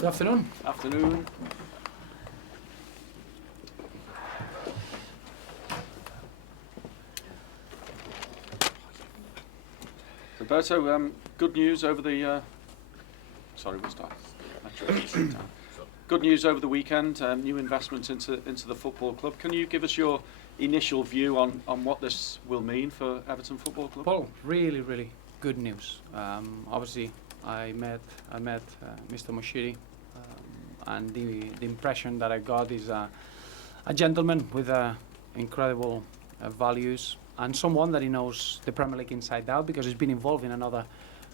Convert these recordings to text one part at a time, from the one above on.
Good afternoon. Afternoon. Roberto, good news over the. Sorry, we'll start. Good news over the weekend. New investment into the football club. Can you give us your initial view on what this will mean for Everton Football Club? Well, really good news. Obviously, I met Mr. Moshiri, and the impression that I got is a gentleman with incredible values, and someone that he knows the Premier League inside out because he's been involved in another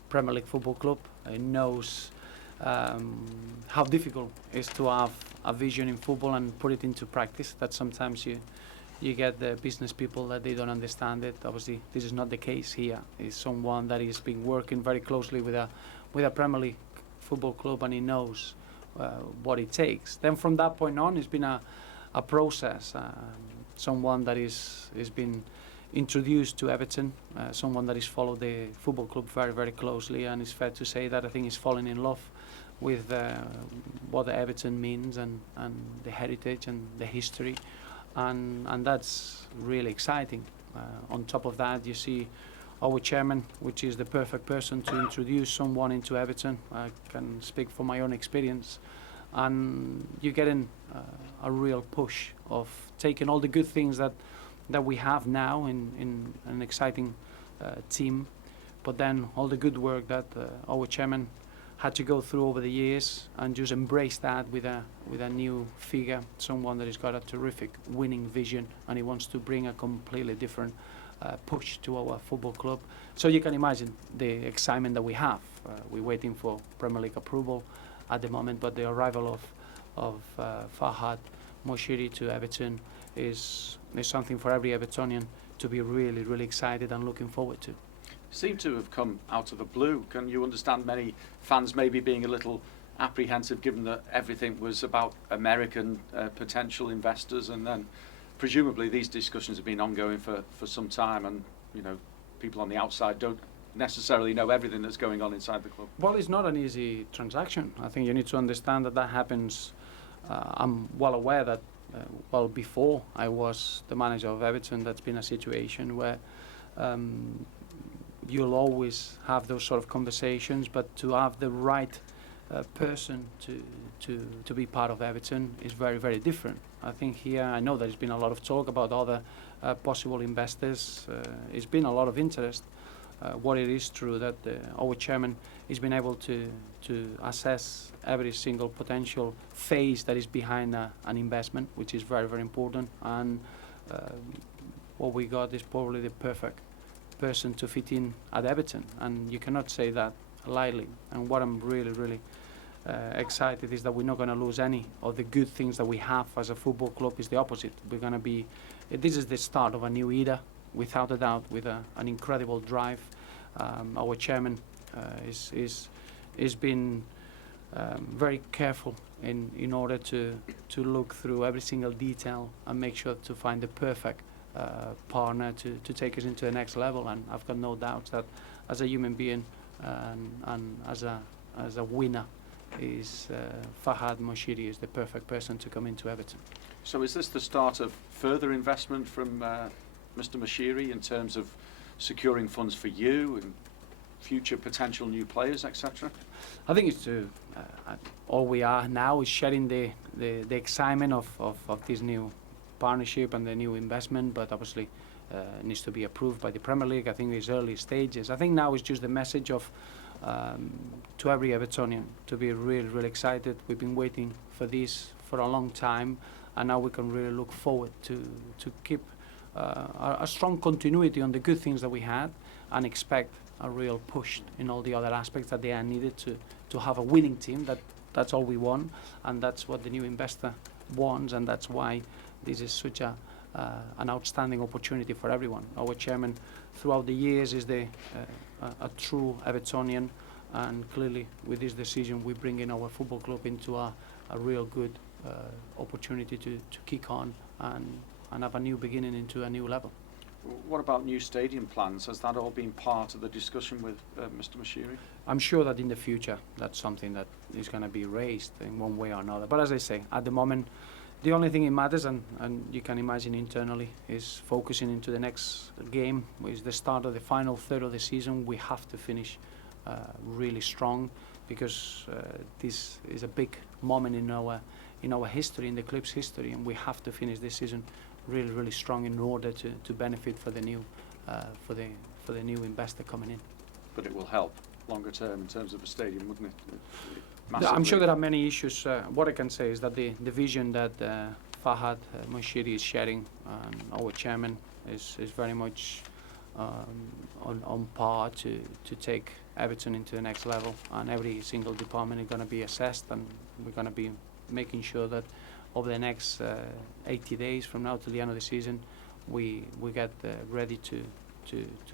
Premier League football club. He knows how difficult it is to have a vision in football and put it into practice. That sometimes you get the business people that they don't understand it. Obviously, this is not the case here. He's someone that has been working very closely with a Premier League football club, and he knows what it takes. Then from that point on, it's been a process. Someone that is been introduced to Everton, someone that has followed the football club very closely, and it's fair to say that I think he's fallen in love with what Everton means and the heritage and the history, and that's really exciting. On top of that, you see our chairman, which is the perfect person to introduce someone into Everton. I can speak from my own experience, and you're getting a real push of taking all the good things that we have now in an exciting team, but then all the good work that our chairman had to go through over the years, and just embrace that with a new figure, someone that has got a terrific winning vision, and he wants to bring a completely different push to our football club. So you can imagine the excitement that we have. We're waiting for Premier League approval at the moment, but the arrival of Farhad Moshiri to Everton is something for every Evertonian to be really excited and looking forward to. Seem to have come out of the blue. Can you understand many fans maybe being a little apprehensive, given that everything was about American potential investors, and then presumably these discussions have been ongoing for some time, and people on the outside don't necessarily know everything that's going on inside the club? Well, it's not an easy transaction. I think you need to understand that happens. I'm well aware that before I was the manager of Everton, that's been a situation where you'll always have those sort of conversations, but to have the right person to be part of Everton is very different. I think here, I know there's been a lot of talk about other possible investors. It's been a lot of interest. What it is true that our chairman has been able to assess every single potential phase that is behind an investment, which is very important, and what we got is probably the perfect person to fit in at Everton, and you cannot say that lightly. And what I'm really excited is that we're not going to lose any of the good things that we have as a football club. Is the opposite. We're going to be, this is the start of a new era, without a doubt, with an incredible drive. Our chairman is been very careful in order to look through every single detail and make sure to find the perfect partner to take us into the next level. And I've got no doubts that as a human being and as a winner, is Farhad Moshiri is the perfect person to come into Everton. So is this the start of further investment from Mr. Moshiri in terms of securing funds for you and future potential new players, etc.? I think it's all we are now is sharing the excitement of this new partnership and the new investment, but obviously it needs to be approved by the Premier League. I think it's early stages. I think now it's just the message of to every Evertonian to be really excited. We've been waiting for this for a long time, and now we can really look forward to keep a strong continuity on the good things that we had, and expect a real push in all the other aspects that they are needed to have a winning team. That's all we want, and that's what the new investor wants, and that's why this is such an outstanding opportunity for everyone. Our chairman throughout the years is a true Evertonian, and clearly with this decision we bring in our football club into a real good opportunity to kick on and have a new beginning into a new level. What about new stadium plans? Has that all been part of the discussion with Mr. Moshiri? I'm sure that in the future that's something that is going to be raised in one way or another. But as I say, at the moment, the only thing that matters, and you can imagine internally, is focusing into the next game, which is the start of the final third of the season. We have to finish really strong, because this is a big moment in our history, in the club's history, and we have to finish this season really, really strong in order to benefit for the new for the new investor coming in. But it will help longer term in terms of the stadium, wouldn't it? I'm sure there are many issues. What I can say is that the vision that Fahad Moshiri is sharing, our chairman, is very much on par to take Everton into the next level, and every single department is going to be assessed, and we're going to be making sure that over the next 80 days from now to the end of the season, we get ready to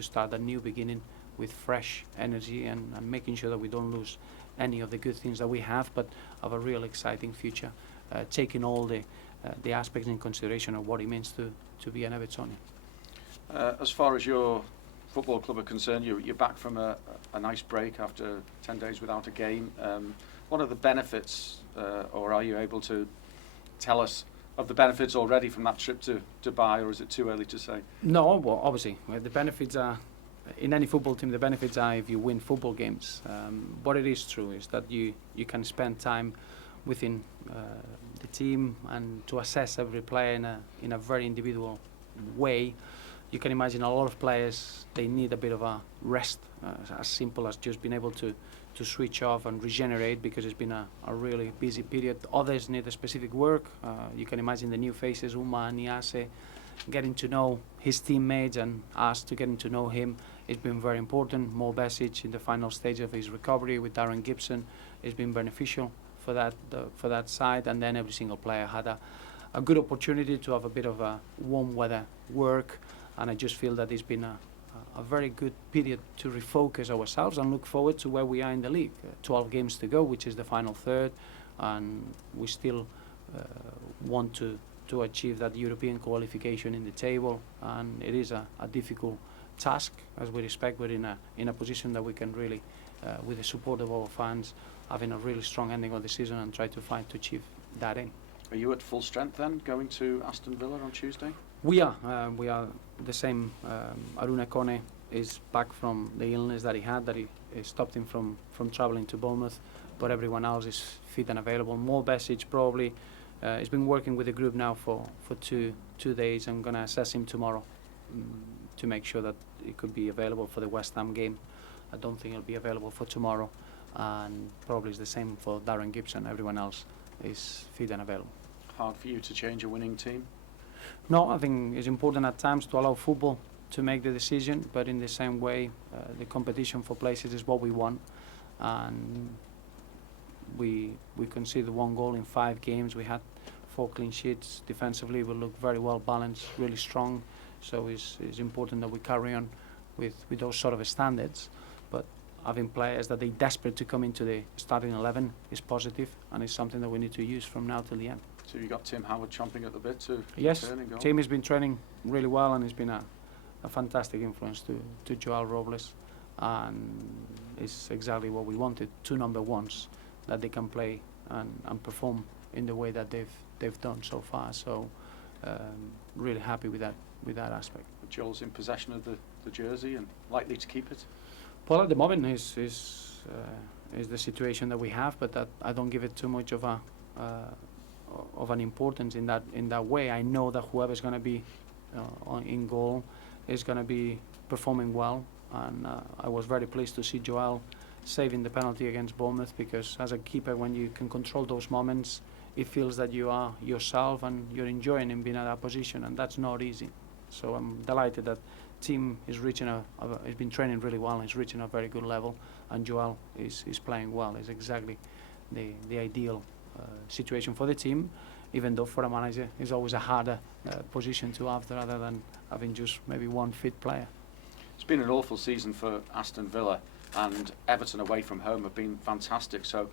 start a new beginning with fresh energy, and making sure that we don't lose any of the good things that we have, but have a real exciting future, taking all the aspects in consideration of what it means to be an Evertonian. As far as your football club are concerned, you're back from a nice break after 10 days without a game. What are the benefits, or are you able to tell us of the benefits already from that trip to Dubai, or is it too early to say? No, well, obviously, the benefits are, in any football team, the benefits are if you win football games. What it is true is that you can spend time within the team and to assess every player in a very individual way. You can imagine a lot of players, they need a bit of a rest, as simple as just being able to switch off and regenerate, because it's been a really busy period. Others need a specific work. You can imagine the new faces, Uma and Niase, getting to know his teammates and us to getting to know him. It's been very important. Mo Besic in the final stage of his recovery with Darren Gibson has been beneficial for that side, and then every single player had a good opportunity to have a bit of a warm weather work, and I just feel that it's been a very good period to refocus ourselves and look forward to where we are in the league. 12 games to go, which is the final third, and we still want to achieve that European qualification in the table, and it is a difficult task. As we respect, we're in a position that we can really, with the support of our fans, having a really strong ending of the season and try to achieve that aim. Are you at full strength then, going to Aston Villa on Tuesday? We are the same. Aruna Kone is back from the illness that he had, that he stopped him from travelling to Bournemouth, but everyone else is fit and available. Mo Besic probably he's been working with the group now for two days. I'm going to assess him tomorrow to make sure that he could be available for the West Ham game. I don't think he'll be available for tomorrow, and probably it's the same for Darren Gibson. Everyone else is fit and available. Hard for you to change a winning team? No, I think it's important at times to allow football to make the decision, but in the same way, the competition for places is what we want, and we conceded 1 goal in 5 games. We had 4 clean sheets. Defensively, we look very well balanced, really strong. So it's important that we carry on with those sort of standards. But having players that they're desperate to come into the starting 11 is positive, and it's something that we need to use from now till the end. So you got Tim Howard chomping at the bit to yes, return and go? Tim has been training really well, and he's been a fantastic influence to Joao Robles, and it's exactly what we wanted. 2 number ones that they can play and perform in the way that they've done so far. So really happy with that aspect. Joel's in possession of the jersey and likely to keep it? Well, at the moment is the situation that we have, but that I don't give it too much of an importance in that way. I know that whoever's going to be in goal is going to be performing well, and I was very pleased to see Joel saving the penalty against Bournemouth, because as a keeper, when you can control those moments, it feels that you are yourself and you're enjoying in being at that position, and that's not easy. So I'm delighted that team is reaching has been training really well and is reaching a very good level, and Joel is playing well. It's exactly the ideal situation for the team, even though for a manager it's always a harder position to have rather than having just maybe one fit player. It's been an awful season for Aston Villa, and Everton away from home have been fantastic. So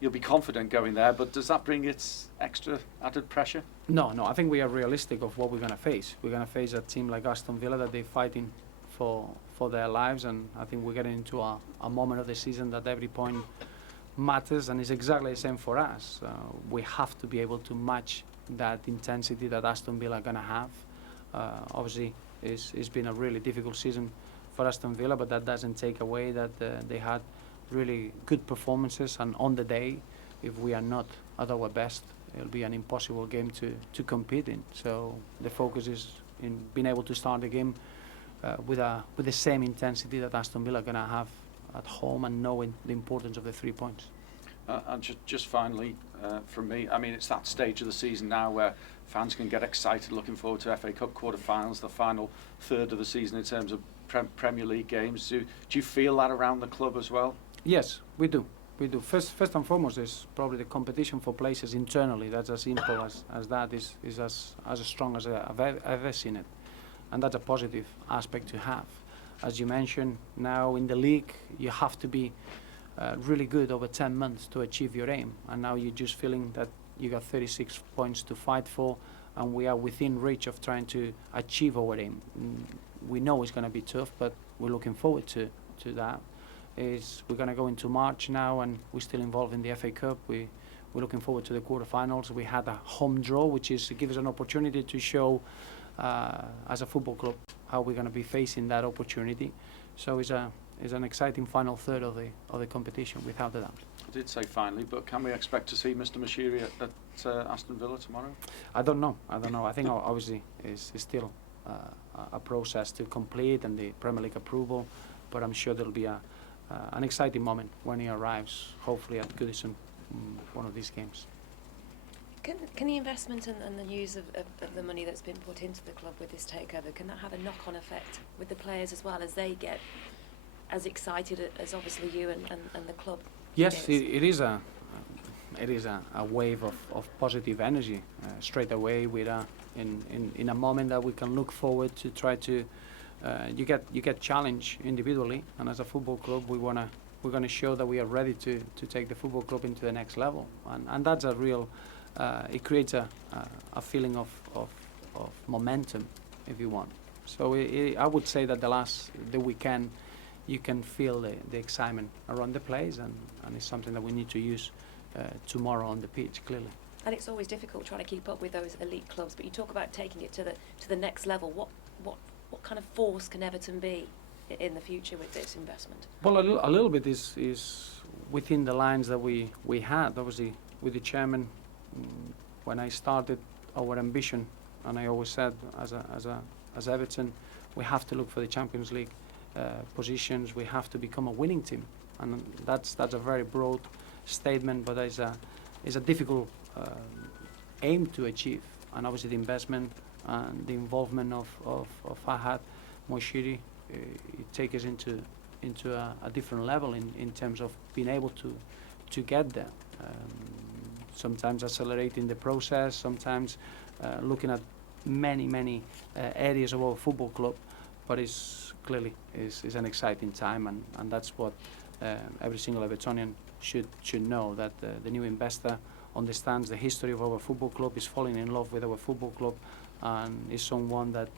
you'll be confident going there, but does that bring its extra added pressure? No, I think we are realistic of what we're going to face. We're going to face a team like Aston Villa that they're fighting for their lives, and I think we're getting into a moment of the season that every point matters, and it's exactly the same for us. We have to be able to match that intensity that Aston Villa are going to have. Obviously, it's been a really difficult season for Aston Villa, but that doesn't take away that they had really good performances, and on the day, if we are not at our best, it'll be an impossible game to compete in. So the focus is in being able to start the game with the same intensity that Aston Villa are going to have at home, and knowing the importance of the 3 points. And just finally, from me, I mean, it's that stage of the season now where fans can get excited, looking forward to FA Cup quarter-finals, the final third of the season in terms of Premier League games. Do you feel that around the club as well? Yes, we do. First and foremost is probably the competition for places internally. That's as simple as that. Is as strong as I've ever seen it, and that's a positive aspect to have. As you mentioned, now in the league, you have to be really good over 10 months to achieve your aim, and now you're just feeling that you got 36 points to fight for, and we are within reach of trying to achieve our aim. We know it's going to be tough, but we're looking forward to that. We're going to go into March now, and we're still involved in the FA Cup. We're looking forward to the quarterfinals. We had a home draw, which gives us an opportunity to show, as a football club, how we're going to be facing that opportunity. So it's an exciting final third of the competition, without a doubt. I did say finally, but can we expect to see Mr. Moshiri at Aston Villa tomorrow? I don't know. I think obviously it's still a process to complete and the Premier League approval, but I'm sure there'll be an exciting moment when he arrives, hopefully at Goodison, one of these games. Can the investment and the news of the money that's been put into the club with this takeover, can that have a knock-on effect with the players as well, as they get as excited as obviously you and the club? Yes, it is a wave of positive energy straight away. In a moment that we can look forward to try to. You get challenged individually, and as a football club, we're gonna show that we are ready to take the football club into the next level, and that's a real. It creates a feeling of momentum, if you want. So I would say that the weekend, you can feel the excitement around the place, and it's something that we need to use tomorrow on the pitch, clearly. And it's always difficult trying to keep up with those elite clubs, but you talk about taking it to the next level. What kind of force can Everton be in the future with this investment? Well, a little bit is within the lines that we had. Obviously, with the chairman, when I started, our ambition, and I always said, as Everton, we have to look for the Champions League positions. We have to become a winning team, and that's a very broad statement, but it's a difficult aim to achieve. And obviously, the investment and the involvement of Fahad Moshiri, it takes us into a different level in terms of being able to get there. Sometimes accelerating the process, sometimes looking at many areas of our football club, but it's clearly is an exciting time, and that's what every single Evertonian should know, that the new investor understands the history of our football club, is falling in love with our football club, and is someone that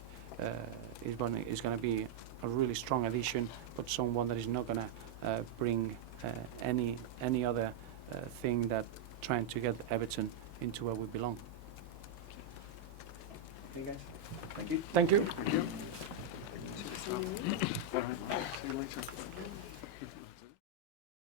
is going to be a really strong addition, but someone that is not going to bring any other thing that trying to get Everton into where we belong. Okay, guys. Thank you. Thank you. Thank you. See you later.